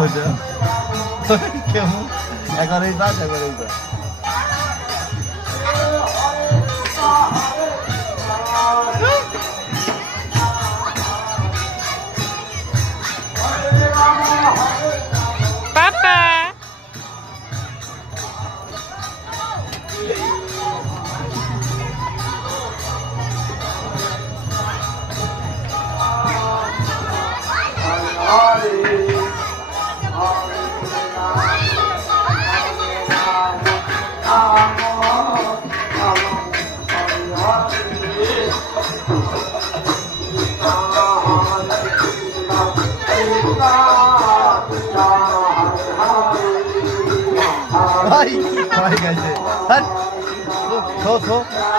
মজা কেমন একবারই বাস একবারই বাস Ay, ay, ay, ay. Hadi. Sol, sol.